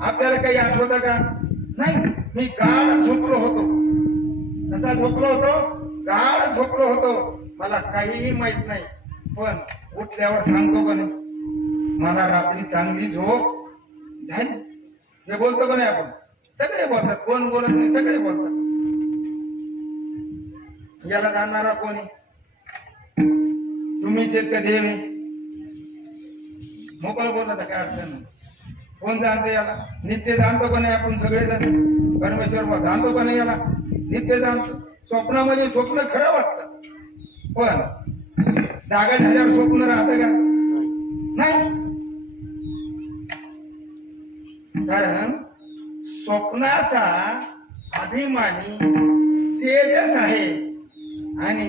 आपल्याला काही आठवतं का? नाही. मी गाढ झोपलो होतो. कसा झोपलो होतो? गाढ झोपलो होतो. मला काहीही माहित नाही, पण उठल्यावर सांगतो का नाही, मला रात्री चांगली झोप झाली. हे बोलतो का नाही आपण? सगळे बोलतात. कोण बोलत नाही? सगळे बोलतात. याला जाणणारा कोणी? तुम्हीच एक का देव आहे? मोकळं बोलत काय अडचण नाही. कोण जाणतो याला? नित्य जाणतो का नाही आपण सगळेजण? परमेश्वर जाणतो का नाही याला? नित्य जाणतो. स्वप्नामध्ये स्वप्न खरं वाटतं, पण जागा झाल्यावर स्वप्न राहतं का? नाही. कारण स्वप्नाचा अभिमानी तेजस आहे आणि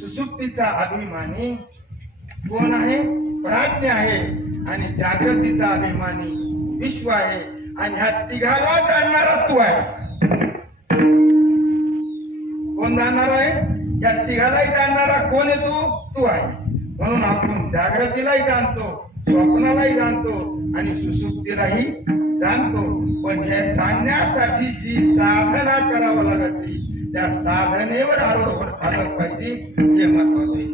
सुसुप्तीचा अभिमानी कोण आहे? प्राज्ञ आहे. आणि जागृतीचा अभिमानी विश्व आहे. आणि ह्या तिघाला जाणणारा तू आहेस. कोण जाणणार आहे? या तिघालाही जाणणारा कोण आहे? तू आहेस. म्हणून आपण जागृतीलाही जाणतो, स्वप्नालाही जाणतो आणि सुसुप्तीलाही जाणतो. पण हे जाणण्यासाठी जी साधना करावं लागते, त्या साधनेवर आरोढ झालं पाहिजे. हे महत्वाचं आहे.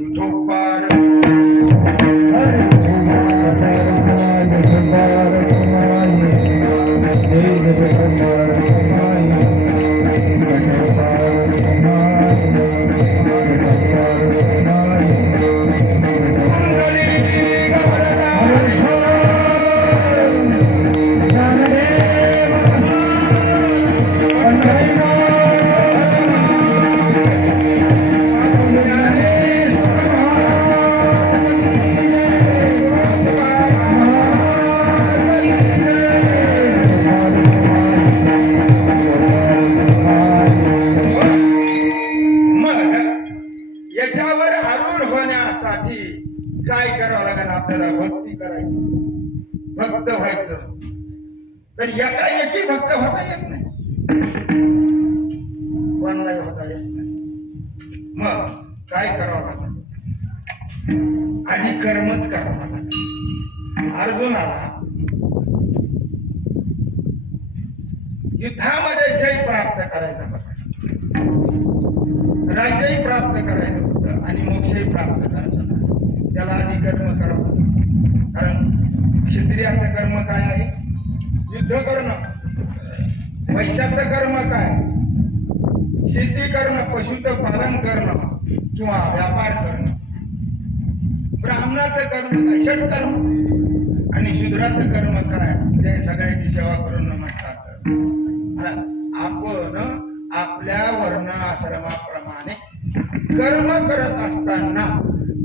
काय करावं लागेल? आपल्याला भक्ती करायची, भक्त व्हायचं. तर एकाएकी भक्त होता येत नाही, कोणालाही होता येत नाही. मग काय करावं लागेल? आधी कर्मच करावं लागेल. अर्जुनाला युद्धामध्ये जय प्राप्त करायचा होता, राज्यही प्राप्त करायचं होतं आणि मोक्षही प्राप्त करायचं होतं. त्याला आधी कर्म करावं. कारण क्षत्रियाचं कर्म काय आहे? युद्ध करणं. वैश्याचं कर्म काय? शेती करणं, पशुचं पालन करणं किंवा व्यापार करणं. ब्राह्मणाचं कर्म काय? षटकर्म. आणि शूद्राचं कर्म काय? ते सगळ्यांची सेवा करून नमस्कार करणं. आपण आपल्या वर्ण आश्रमाप्रमाणे कर्म करत असताना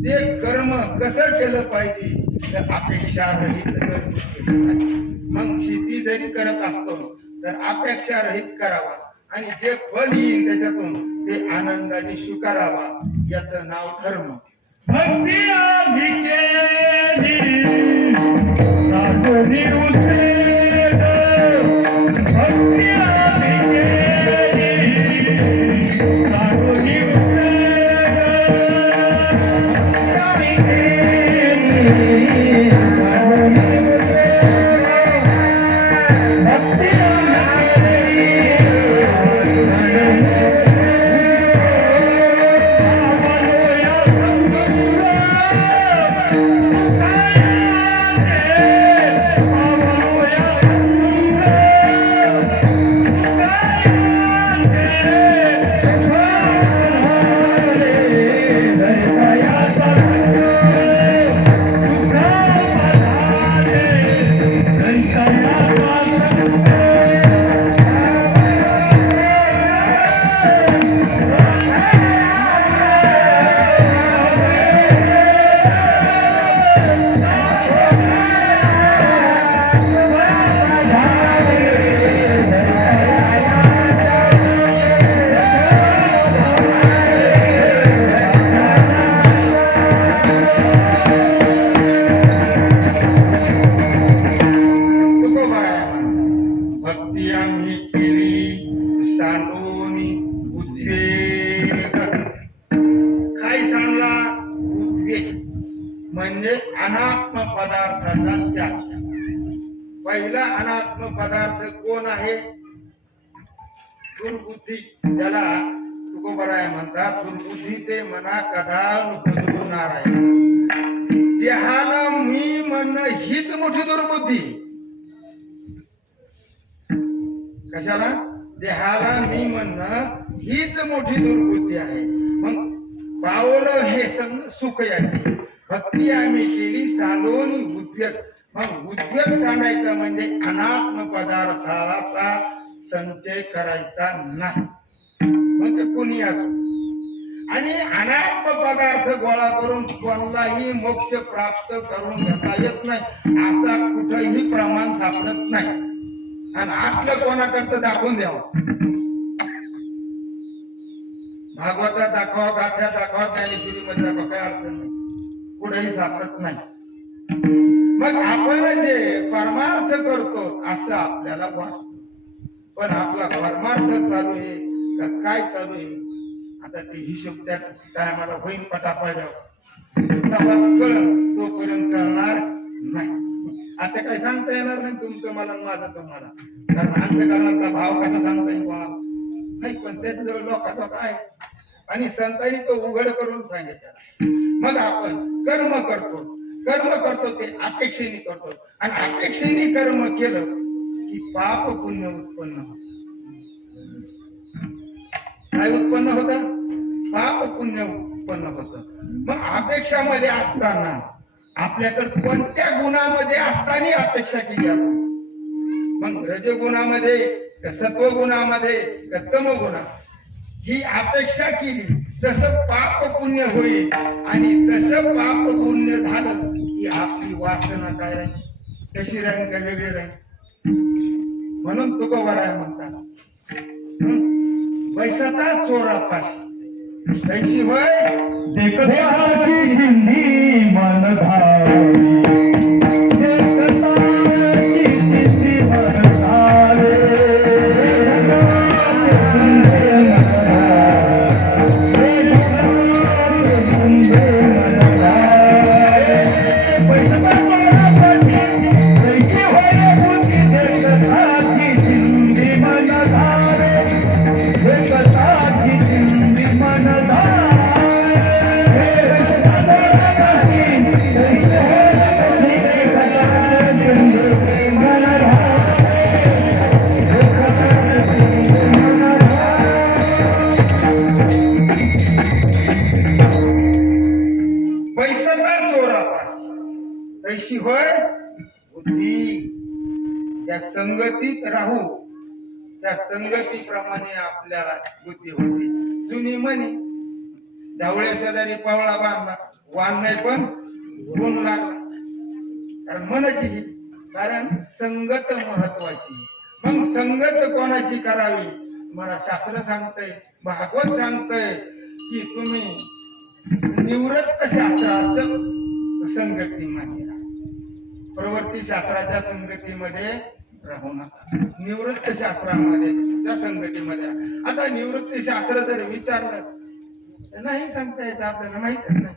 ते कर्म कसं केलं पाहिजे? तर अपेक्षा रहित कर्म केलं पाहिजे. मग शेती जरी करत असतो तर अपेक्षा रहित करावा आणि जे फल येईल त्याच्यातून ते आनंदाने स्वीकारावा. याचं नाव धर्म. भक्ती अनात्म पदार्थ कोण आहे? दुर्बुद्धी. ज्याला तुकोबराय म्हणतात दुर्बुद्धी ते मना कदा उपजवणार आहे. देहाला मी म्हणणं हीच मोठी दुर्बुद्धी. कशाला? देहाला मी म्हणणं हीच मोठी दुर्बुद्धी आहे. मग पावलं हे सुख याचे भक्ती आम्ही केली सांडून उद्योग. मग उद्योग सांडायचा म्हणजे अनात्म पदार्थाचा संचय करायचा नाही. मग ते कोणी असो. आणि अनात्म पदार्थ गोळा करून कोणालाही मोक्ष प्राप्त करून घेता येत नाही, असा कुठंही प्रमाण सापडत नाही. आणि असलं कोणाकरता दाखवून द्यावं. भागवतात दाखवा, गाथ्या दाखवा, ज्ञानेश्वरी मध्ये दाखवा, काही अडचण नाही, कुठेही सापडत नाही. मग आपण जे परमार्थ करतो असं आपल्याला वाटतं, पण आपला परमार्थ चालू आहे का काय चालू आहे आता ते हिशोब त्या टायमाला होईल पटापायला तेव्हाच कळण, तोपर्यंत कळणार नाही. असं काही सांगता येणार नाही तुमचं मला माझं तुम्हाला, कारण अंतःकरणाचा भाव कसा सांगता येईल कोणाला नाही. पण ते लोकांचा काय आणि संतांनी तो उघड करून सांगितलं. मग आपण कर्म करतो ते अपेक्षेने करतो, आणि अपेक्षेने कर्म केलं की पाप पुण्य उत्पन्न होत. काय उत्पन्न होत? पाप पुण्य उत्पन्न होत. मग अपेक्षामध्ये असताना आपल्याकडे कोणत्या गुणामध्ये असताना अपेक्षा केली आपण? मग रजगुणामध्ये का सत्वगुणामध्ये का तमगुणा ही अपेक्षा केली तसं पाप पुण्य होईल. आणि तसं पाप पुण्य झालं की आपली वासना काय राहील? कशी राहील का वेगळी राहील? म्हणून तुकोबराय म्हणतात पैसाता चोरापाशी पैशी होय देखताची चिंधी मन धावे. तैशी होय बुद्धी. त्या संगतीत राहू, त्या संगतीप्रमाणे आपल्याला बुद्धी होती. जुनी म्हणे ढवळ्या शेजारी पावळा बांधला वान नाही पण गुण लागला. कारण म्हणायची ही, कारण संगत महत्वाची. मग संगत कोणाची करावी? मला शास्त्र सांगतंय, भागवत सांगतंय की तुम्ही निवृत्त शास्त्राचं संगतीमध्ये राहा, प्रवृत्ती शास्त्राच्या संगतीमध्ये राहू नका. निवृत्त शास्त्रामध्ये त्या संगतीमध्ये राहा. आता निवृत्ती शास्त्र जर विचारलं नाही सांगता येत, आपल्याला माहितच नाही.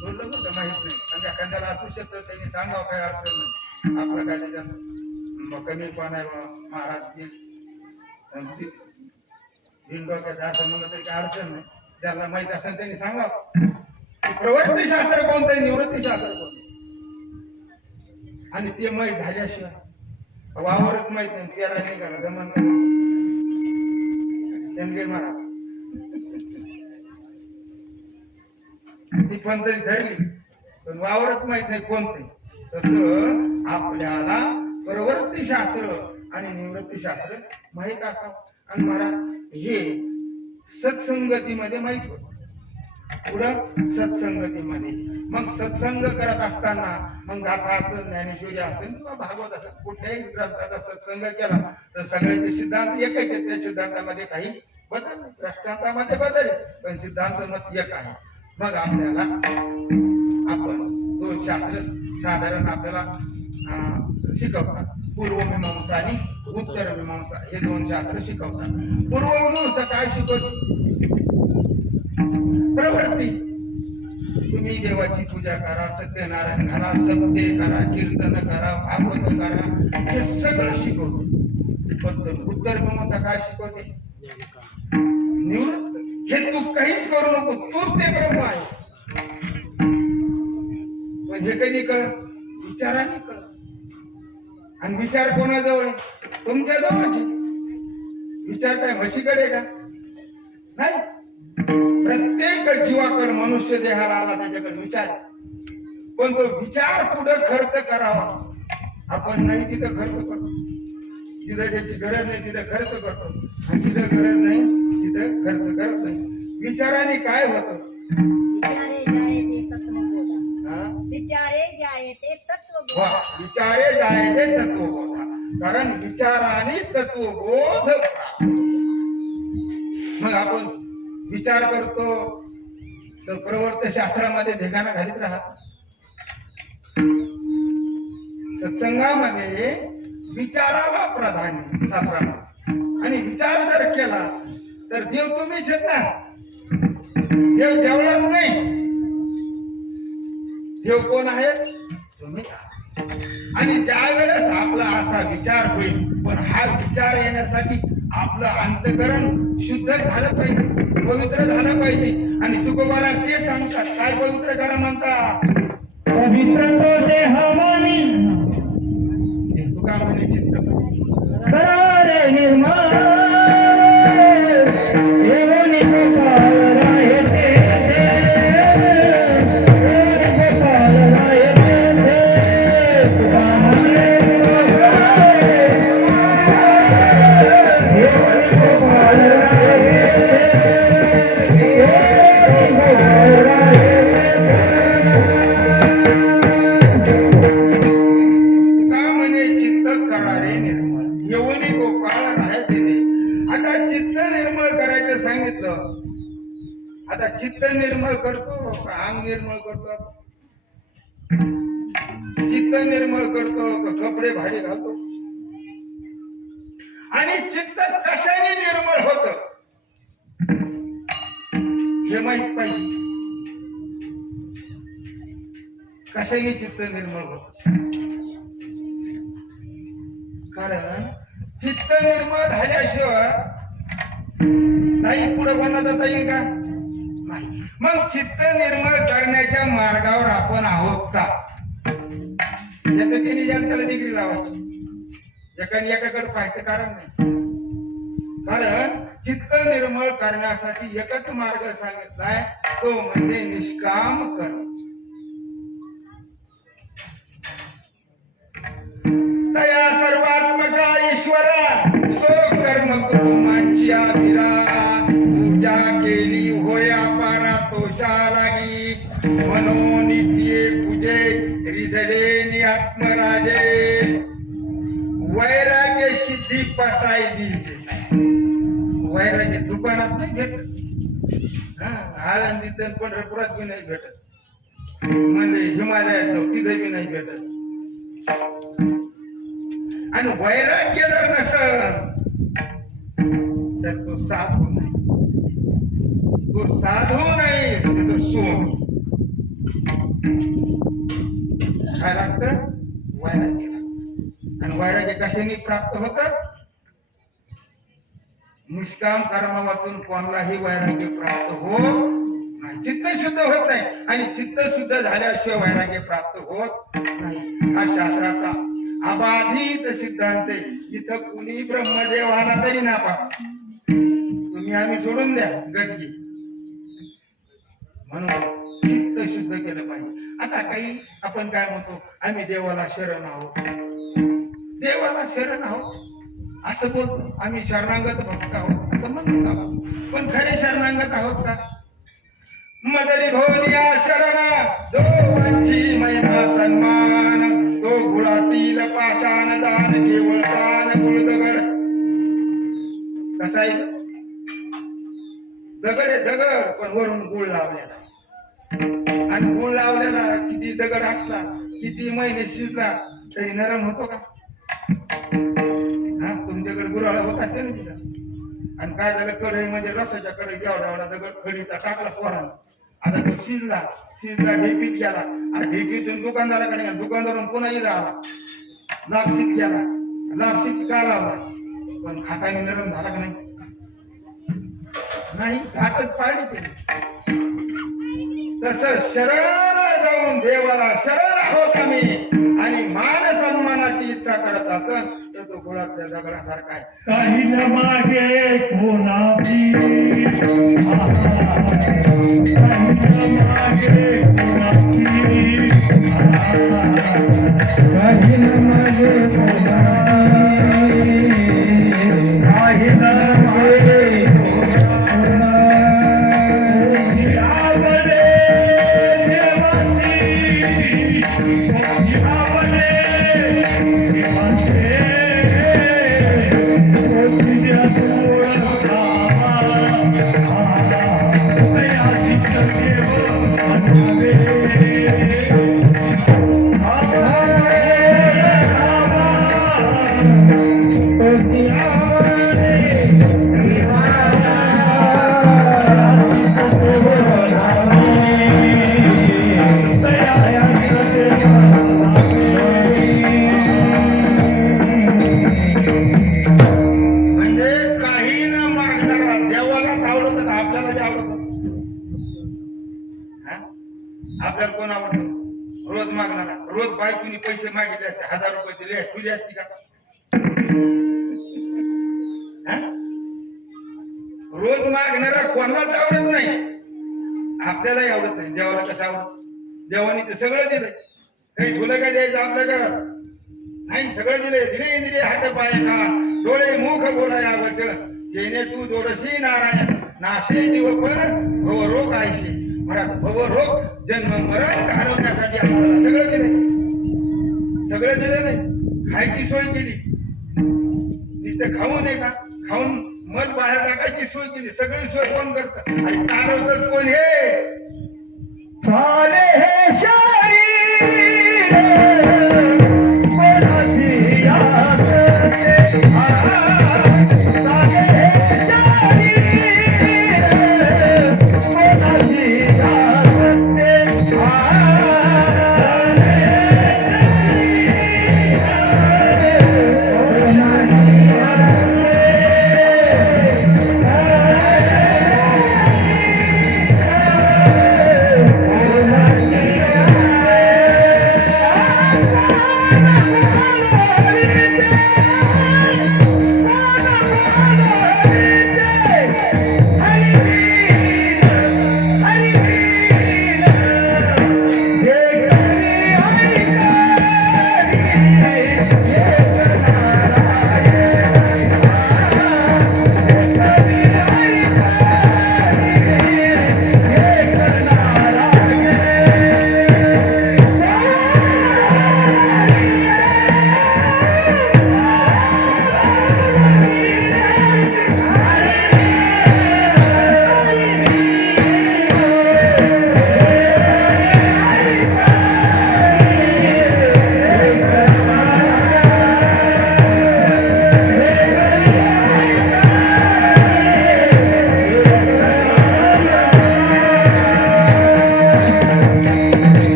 बोललो का माहित नाही, म्हणजे एखाद्याला असू शकतं त्यांनी सांगावं, काही अडचण नाही. आपलं काय त्याच्यात कमी पण आहे महाराज डोक्यात असं म्हणलं तरी काही अडचण नाही. ज्याला माहित असेल त्यांनी सांगावं प्रवृत्ती शास्त्र कोणतं आहे, निवृत्ती शास्त्र कोणतं. आणि ते माहीत झाल्याशिवाय वावरच माहित नाही. त्याला निघाला जमान शेंगे महाराज ती पण तरी धरली, पण वावरच माहित नाही कोणते. तसं आपल्याला प्रवृत्ती शास्त्र आणि निवृत्ती शास्त्र माहित असावं. आणि महाराज हे सत्संगतीमध्ये माहित होत. पुढं सत्संगतीमध्ये मग सत्संग करत असताना मग गाथा असेल, ज्ञानेश्वरी असेल किंवा भागवत असेल, कुठल्याही ग्रंथाचा सत्संग केला तर सगळ्याचे सिद्धांत एकच आहेत. त्या सिद्धांतामध्ये काही बदल नाही, दृष्टांतामध्ये बदल आहे, पण सिद्धांत मत एक आहे. मग आपल्याला आपण दोन शास्त्र साधारण आपल्याला शिकवतात. पूर्वमीमांसा आणि उत्तर मीमांसा हे दोन शास्त्र शिकवतात. पूर्वमीमांसा काय शिकवते? प्रवृत्ती. तुम्ही देवाची पूजा करा, सत्यनारायण घाला, सत्य करा, कीर्तन करा, भागवत करा, हे सगळं शिकवतो. पण उत्तर मीमांसा काय शिकवते? निवृत्त. हे तू काहीच करू नको, तूच ते ब्रह्म आहे. पण हे कधी कळ? विचाराने कळ. आणि विचार कोणाजवळ आहे? तुमच्या जवळच आहे. विचार काय म्हशीकडे का? नाही. प्रत्येक जीवाकडे, मनुष्य देहाला आला त्याच्याकडे विचार. पण तो विचार पुढे खर्च करावा. आपण नाही तिथं खर्च करतो, जिथं ज्याची गरज नाही तिथं खर्च करतो, आणि जिथं गरज नाही तिथं खर्च करत नाही. विचाराने काय होतं? विचारे जाये ते तत्व बोधा. हा? विचारे जाये ते तत्व वा, बोधा. विचारे जाय ते तत्वबोधा. कारण विचाराने तत्वबोध प्राप्त होतो. मग आपण विचार करतो तर प्रवर्त शास्त्रामध्ये धिगाणा घालीत राहत. सत्संगामध्ये विचाराला प्राधान्य शास्त्रामध्ये. आणि विचार जर केला तर देव तुम्हीच आहेत ना. देव देवळात नाही. देव कोण आहेत? तुम्हीच आहात. आणि ज्या वेळेस आपला असा विचार होईल, पण हा विचार येण्यासाठी आपलं अंतकरण शुद्ध झालं पाहिजे, पवित्र झालं पाहिजे. आणि तुकोबाला ते सांगतात, काय पवित्र करा म्हणतात? पवित्र तो देह मानी तुका म्हणे चित्त करा रे निर्मळ येऊन गोपाल राहे ते गोपाल राहे ते तुका म्हणे येऊन गोपाल राहे तुका म्हणे चित्त करा रे निर्मळ, येऊन गोपाळ राहे तिथे. आता चित्त निर्मळ करायचं सांगितलं. आता चित्त निर्मळ करतो का अंग निर्मळ करतो? चित्त निर्मळ करतो का कपडे भारी घालतो? आणि चित्त कशाने निर्मळ होत हे माहित पाहिजे. कशाने चित्त निर्मळ होत? कारण चित्त निर्मळ झाल्याशिवाय नाही पुढे कोणा जाता येईल का? नाही. मग चित्त निर्मळ करण्याच्या मार्गावर आपण आहोत का? याचं त्यांनी जनतेला डिग्री लावायची. एकाकडे पाहायचं कारण नाही. कारण चित्त निर्मळ करण्यासाठी एकच मार्ग सांगितलाय, तो म्हणजे निष्काम कर्म. तया सर्वात्मका ईश्वरा सो कर्म कुसुमांची आविरा. पूजा केली होया पारा तोषा लागी. मनोनित्ये पूजे रिझले नि आत्मराजे. वैराग्य सिद्धी पसाई दिजे. वैराग्य दुकानात नाही भेटत. आळंदीत पंढरपुरात बी नाही भेटत. म्हणजे हिमालयात जाऊ तिथे बी नाही भेटत. आणि वैराग्य जर नसल तर तो साधू नाही. तो साधू नाही, तो सोमी. काय लागतं? वैराग्य लागतं. आणि वैराग्य कशाने प्राप्त होत? निष्काम कर्म वाचून कोणालाही वैराग्य प्राप्त होत नाही. चित्त शुद्ध होत नाही. आणि चित्त शुद्ध झाल्याशिवाय वैराग्य प्राप्त होत नाही. हा शास्त्राचा अबाधित सिद्धांत आहे. इथं कुणी ब्रह्मदेवाला तरी नापास. तुम्ही आम्ही सोडून द्या गजगी. म्हणून चित्त शुद्ध केलं पाहिजे. आता काही आपण काय म्हणतो, आम्ही देवाला शरण आहोत, देवाला शरण आहोत असं बोलतो. आम्ही शरणागत भक्त आहोत असं म्हणतो आपण. पण खरे शरणागत आहोत का? मदरी घोलिया शरणा जो वांची महिमा सन्मान. तो गुळातील पाषाण दान केवळ दान गुळदगड. कसा आहे? दगड आहे दगड, पण वरून गुळ लावलेला. आणि गुळ लावलेला किती दगड असला, किती महिने शिजला तरी नरम होतो का? हा, तुमच्याकडे गुराळा होत असते ना तिथं. आणि काय झालं, कढईमध्ये रसाच्या कढईत एवढा एवढा दगड खडीचा टाकला पोरानं आता तो शिजला ढेपीत गेला आणि ढेपीतून दुकानदाराकडे गेला, दुकानदारून पुन्हा इथं आला, लापशीत गेला, लापशीत का लावला, पण खाताने नरम झाला का नाही? नाही, ताकद पाळली त्याने. तसं शरण जाऊन देवाला शरण आहोत आम्ही आणि मान सन्मानाची इच्छा करत असन तर तो गुळातल्या दगडासारखा आहे. काही न मागे कोणाची काही न मागे कोणाची काही न मागे काही न मागे आपल्याला कोण आवडतं? रोज मागणारा, रोज बायकोनी पैसे मागितले असते, 1000 रुपये दिले, तुझी असती का? रोज मागणारा कोणालाच आवडत नाही, आपल्यालाही आवडत नाही. देवाला कसं आवडत? देवानी ते सगळं दिलंय, काही ठुलं काय द्यायचं आपल्याकडं नाही, सगळं दिलंय. दिले दिले हात पाय का डोळे मुख बोलाया वचन, जेणे तू जोडशी नारायण नाशे जीव पण भवरोग आयशी. मराठी भवरोग जन्म मरण घालवण्यासाठी आपल्याला सगळं दिलंय. सगळं दिलं नाही, खायची सोय केली, नुसतं खाऊ नये का? खाऊन मल बाहेर टाकायची सोय केली. सगळी सोय कोण करतं आणि चालवतच कोण? हे चाले हे शरीर कोणाची आस ते चाले हे शरीर कोणाची आस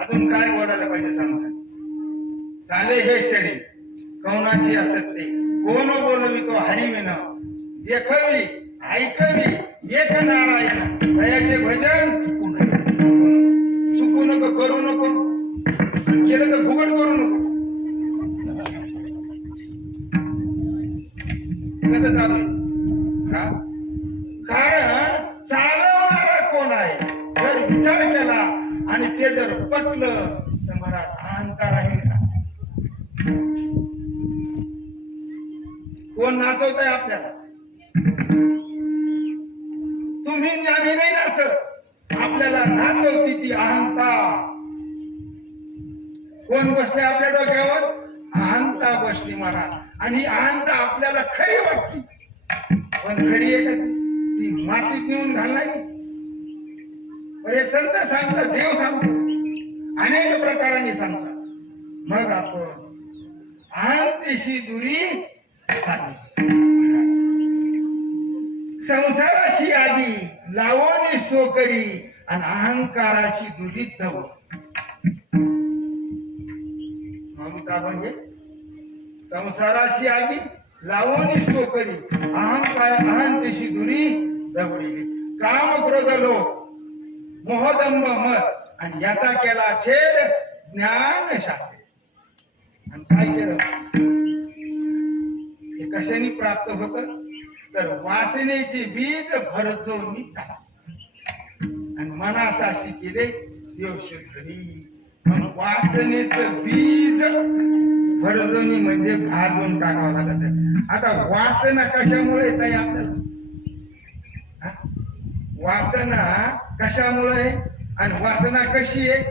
अजून काय बोलायला पाहिजे सांगा? चाले हे शरीर कौनाची असते, कोण बोलवी तो हरिविन, देखवी ऐकवी एक नारायण. दयाचे भजन चुकू नको, करू नको, केलं तर फुकट करू नको. कसं चालू आहे? कारण चालवणारा कोण आहे? जर विचार केला आणि ते जर पटलं तर मला अहंकार राहील का? कोण नाचवत आहे आपल्याला? तुम्ही आम्ही नाही नाचत, आपल्याला नाचवती ती अहंता. कोण बसले आपल्या डोक्यावर? अहंता बसली मला. आणि अहंता आपल्याला खरी वाटते, पण खरी आहे का ती? मातीत नेऊन घालणारी. अरे संत सांगतात, देव सांगतो, अनेक प्रकारांनी सांगतात. मग आपण अहंतेशी दुरी साधली. संसाराशी आगी लावोनी सोकरी आणि अहंकाराशी दुधीत धव. म्हणजे संसाराशी आगी लावोनी सोकरी अहंतेशी दुरी दवडली. काम क्रोध लोभ मोहदंब मत आणि याचा केला छेद ज्ञान शास्त्र. आणि काय केलं हे कशाने प्राप्त होत तर वासनेची बीज भरजवणी आणि मनासाशी केले देव शुद्धनी. म्हणून वासनेचं बीज भरजवणी म्हणजे भाजून टाकावं लागत. आता वासना कशामुळे येत आहे आपल्याला? वासना कशामुळे आणि वासना कशी आहे?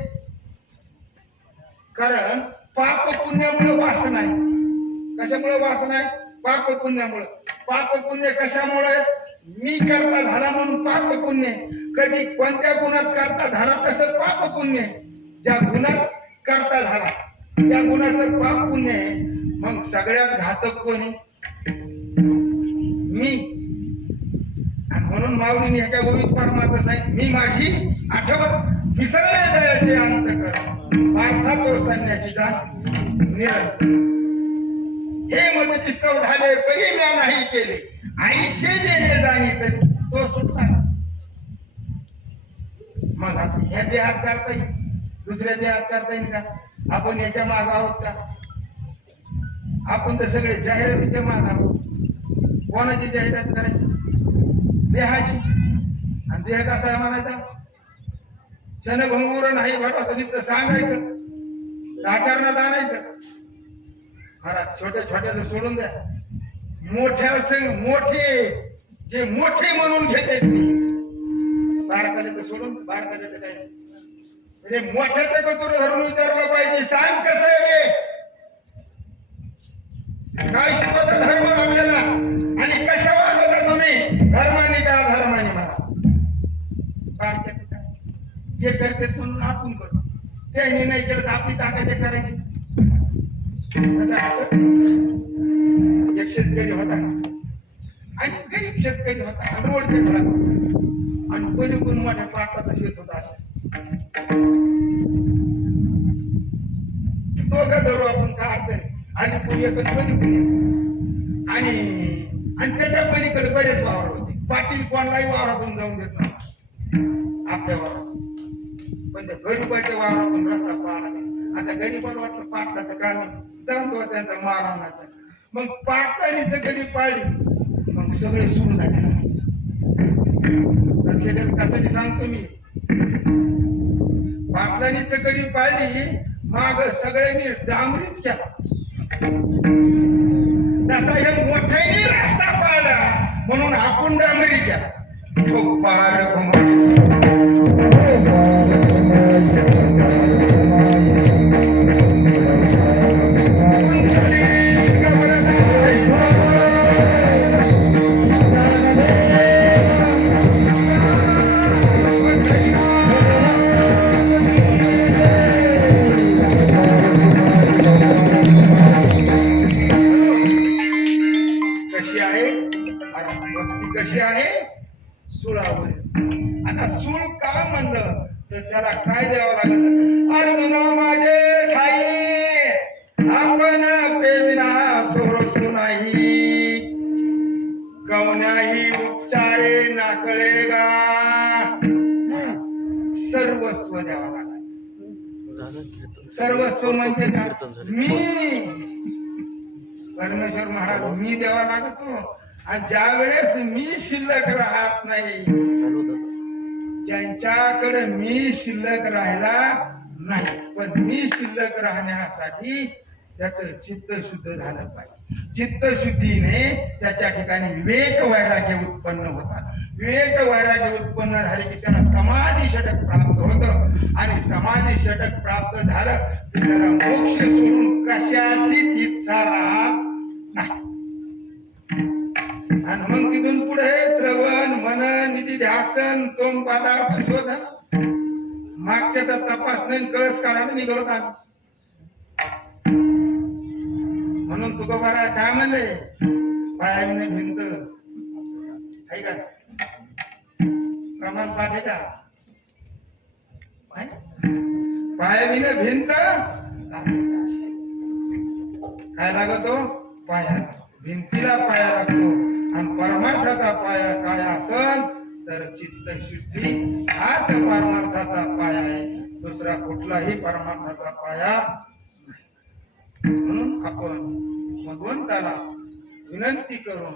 कारण पाप पुण्यामुळे वासना आहे. कशामुळे वासना आहे? पाप पुण्यामुळे. पाप पुण्य कशामुळे? मी करता झाला म्हणून पाप पुण्य. कधी कोणत्या गुणात करता झाला तसं पाप पुण्य. ज्या गुणात करता झाला त्या गुणाचं पाप पुण्य आहे. मग सगळ्यात घातक कोणी? मी. आणि म्हणून माऊलीने ह्याच्या गोविंद परमार्थ सांगितलं, मी माझी आठवण विसरले दयाचे अंत कर पार्था तो संन्यासी जाण निरंतर. हे मदचिस्तव झाले परी म्या नाही केले आईशे जेणे जाणी तरी तो सुटला. मग आता ह्या देहात करता येईल, दुसऱ्या देहात करता येईल का? आपण याच्या माग आहोत का? आपण तर सगळे जाहिरातीच्या माग आहोत. कोणाची जाहिरात करायची? देहाची. आणि देह कसा आहे म्हणायचा? क्षणभंगूर नाही भरवसा तर सांगायचं, आचरणात आणायचं. महाराज छोट्या छोट्या सोडून द्या, मोठ्या संग मोठे जे मोठे म्हणून घेते बाळकाले तर सोडून, बाळकाले तर काय म्हणजे मोठ्याचं कचूर धरून विचारलं पाहिजे, सांग कसं आहे काय शिकवता धर्म आपल्याला आणि कशा वागवता तुम्ही? धर्माने का धर्माने मला बाळकाचं काय जे करते म्हणून आपण करू, त्यांनी नाही केलं तर आपली ताकद करायची. एक शेतकरी होता आणि गरीब शेतकरी होता, रोडच्या घरात आणि कोणी कोण मोठ्या पाटाचा शेत होता. असं दोघं धरू आपण काय अडचण आणि कोणी कोणी आणि त्याच्या पलीकडे बरेच वावर होते. पाटील कोणालाही वावरातून जाऊन देत नव्हता आपल्या वावरात, पण त्या गरीबाच्या वावरातून रस्ता पाहणार. आता गरीबाला वाटलं पाटलाचं काम जाऊन तो त्यांचा मार आणायचा. मग पाटलानीच गरीब पाळली, मग सगळे सुरू झाले. लक्ष देत कशासाठी सांगतो मी? पाटलानीच गरीब पाळली, माग सगळ्यांनी डांबरीच केला. तसा हे मोठ्याने रस्ता पाळला म्हणून आपण डांबरी केला. पार त्याला काय द्यावं लागत? अर्जुन माझे ठाई आपण पेविना सोरसू नाही, कवण्याही उपचारे नाकळे गा. सर्वस्व द्यावं लागत. सर्वस्व म्हणजे मी परमेश्वर महाराज मी द्यावा लागतो. आणि ज्या वेळेस मी शिल्लक राहत नाही, ज्यांच्याकडे मी शिल्लक राहिला नाही, पण मी शिल्लक राहण्यासाठी त्याचं चित्त शुद्ध झालं पाहिजे. चित्तशुद्धीने त्याच्या ठिकाणी विवेक वैराग्य उत्पन्न होतात. विवेक वैराग्य उत्पन्न झाले की त्याला समाधी षटक प्राप्त होतं आणि समाधी षटक प्राप्त झालं की त्याला मोक्ष सोडून कशाचीच इच्छा राहत नाही. आणि मग तिथून पुढे श्रवण मनन निधी ध्यासन तोम पदार्थ शोधन मागच्याचा तपास नाही कळस काढायला निघालो आम्ही. म्हणून तुकोबारा काय म्हणले? पायाने भिंत ऐका प्रमाण पाठ आहे का? पायाविना भिंत काय लागतो? पाया. भिंतीला पाया लागतो आणि परमार्थाचा पाया काय असल तर चित्त शुद्धी हाच परमार्थाचा पाया आहे. दुसरा कुठलाही परमार्थाचा पाया नाही. म्हणून आपण भगवंताला विनंती करून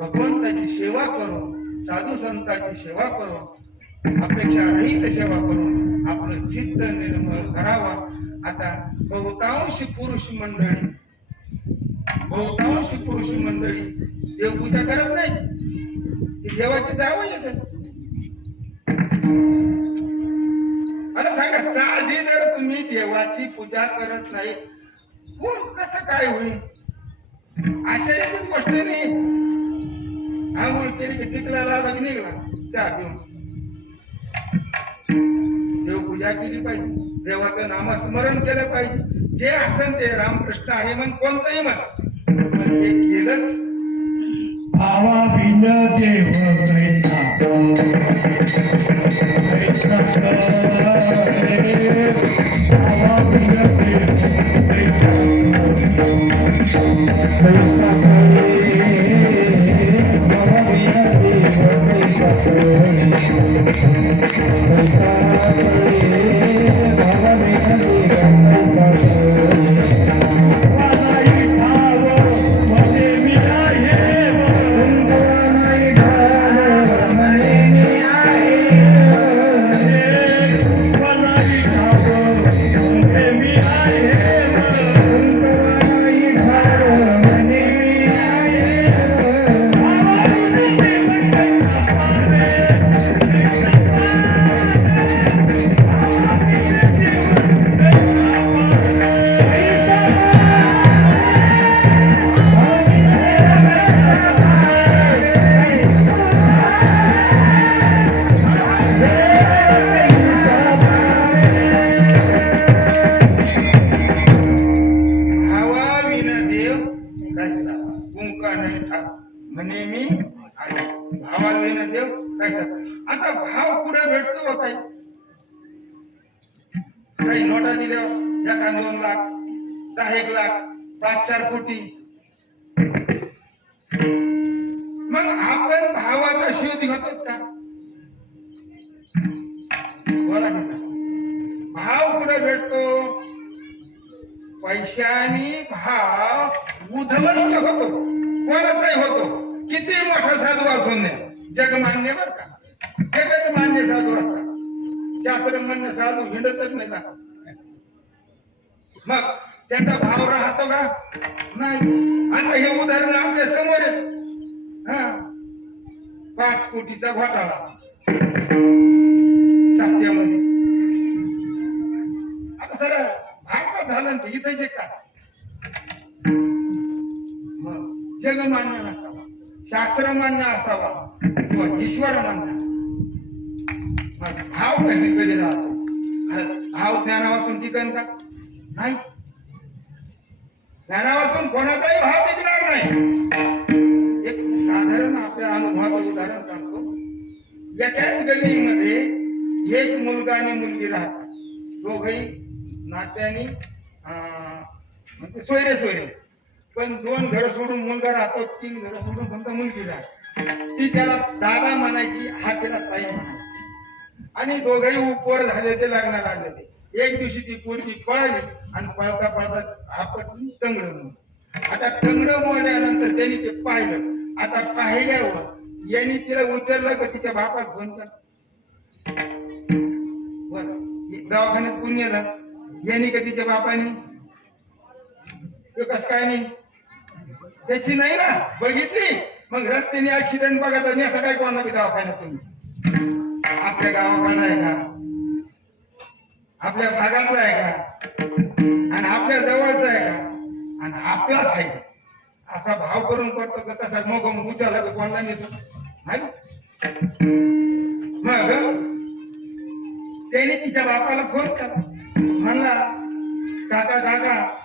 भगवंताची सेवा करून साधू संतांची सेवा करून अपेक्षा रहित सेवा करून आपलं चित्त निर्मळ करावा. आता बहुतांश पुरुष मंडळी देवपूजा करत नाही. ते देवाचे जावं येतात. मला सांगा साधी जर तुम्ही देवाची पूजा करत नाही कोण कसं काय होईल? आश्चर्याची गोष्ट नाही. आंघोळ केली की टिकला लावला की निघला चहा घेऊन. देवपूजा केली पाहिजे. देवाचं नामस्मरण केलं पाहिजे. जे असन ते रामकृष्ण हरी म्हण कोणतंही म्हण पण हे केलंच. भावा बिन देव कैसा भावा बिन देव म्हणे मी आहे. भावाविना देव कैसा. आता भाव पुढे भेटतो काही काही नोटा दिल्या 1-2 लाख 10-1 लाख 5-4 कोटी. मग आपण भावाचा शोध घेतो का? बोला भाव पुढे भेटतो. पैशाने भाव उद्ध्वस्त होतो. कोणाचाही होतो. किती मोठा साधू असून द्या. जग मान्य बर का. जगत मान्य साधू असतात. शास्त्र मान्य साधू हिंडतच नाही ना. मग त्याचा भाव राहतो का? नाही. आता हे उदाहरण आपल्या समोर आहे. 5 कोटीचा घोटाळा साप्त्यामध्ये. आता सर भारतात झालं ना इथेच का? जग मान्य नसावा, शास्त्र मान्य असावा किंवा ईश्वर मान्य. भाव कसे कधी राहतो? भाव ज्ञाना वाचून टिकन का? नाही. ज्ञाना वाचून कोणाचाही भाव टिकणार नाही. एक साधारण आपल्या अनुभवाचं उदाहरण सांगतो. एकाच गल्लीमध्ये एक मुलगा आणि मुलगी राहतात. दोघही नात्याने म्हणजे सोयरे पण 2 घर सोडून मुलगा राहतो. 3 घर सोडून समजा मुलगी राहते. ती त्याला दादा म्हणायची, हा तिला ताई म्हणायची. आणि दोघही उपवर झाले ते लग्नाला लागले. एक दिवशी ती पोरगी पळाली आणि पळता पळता आपटली टंगड मोड. आता टंगड मोडल्यानंतर त्यांनी ते पाहिलं. आता पाहिल्यावर यांनी तिला उचललं का तिच्या बापात फोन कर. बर दवाखान्यात कोण नेलं? यांनी का तिच्या बापाने? कस काय नाही त्याची नाही ना बघितली. मग रस्त्याने ऍक्सिडेंट बघा तर आता काय कोणा की दवाखान्यात तुम्ही आपल्या गावाकडला आहे का? आपल्या भागातला आहे का? आणि आपल्या जवळचा आहे का? आणि आपलाच आहे असा भाव करून करतो का? तसा मग उचाला तर कोणला नेतो नाही. मग त्याने तिच्या बापाला फोन केला. म्हणला काका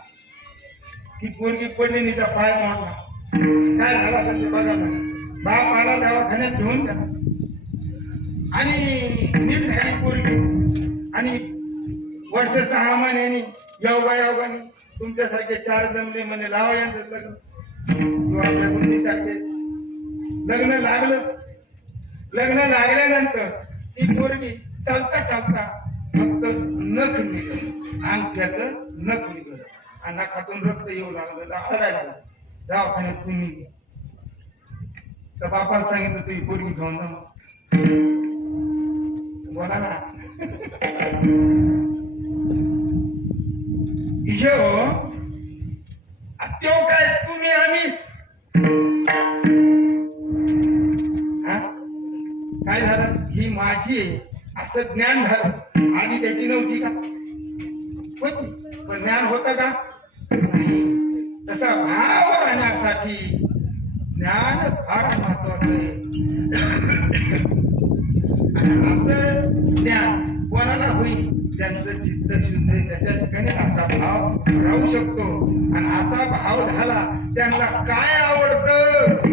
ही पोरगी पडली, तिचा पाय मोडला. काय झाला असेल ते बघा ना. बाप आला दवाखान्यात घेऊन जा आणि नीट झाली पोरगी आणि वर्ष 6 महिन्यांनी योगाने तुमच्यासारखे 4 जमले म्हणे लावा यांचं लग्न किंवा आपल्या गुंडीसारखे लग्न लागल्यानंतर ती पोरगी चालता फक्त नख निघत अंगठ्याचं नख निघत आणि नखातून रक्त येऊ लागलं हडायला लागलं दवाखान्यात तुम्ही तर बापाला सांगितलं तुझी पोरगी घेऊन जा बोला ना त्यो काय तुम्ही आम्हीच हा? काय झालं ही माझी आहे असं ज्ञान झालं आधी त्याची नव्हती का होती पण ज्ञान होतं का नाही तसा भाव राहण्यासाठी ज्ञान फार महत्वाचं आहे आणि असं ज्ञान कोणाला होईल ज्यांचं चित्त शुद्ध आहे त्याच्या ठिकाणी असा भाव राहू शकतो आणि असा भाव झाला त्यांना काय आवडतं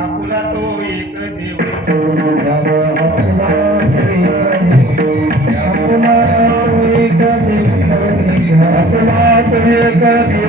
आपुला तो एक देव आपला एक देव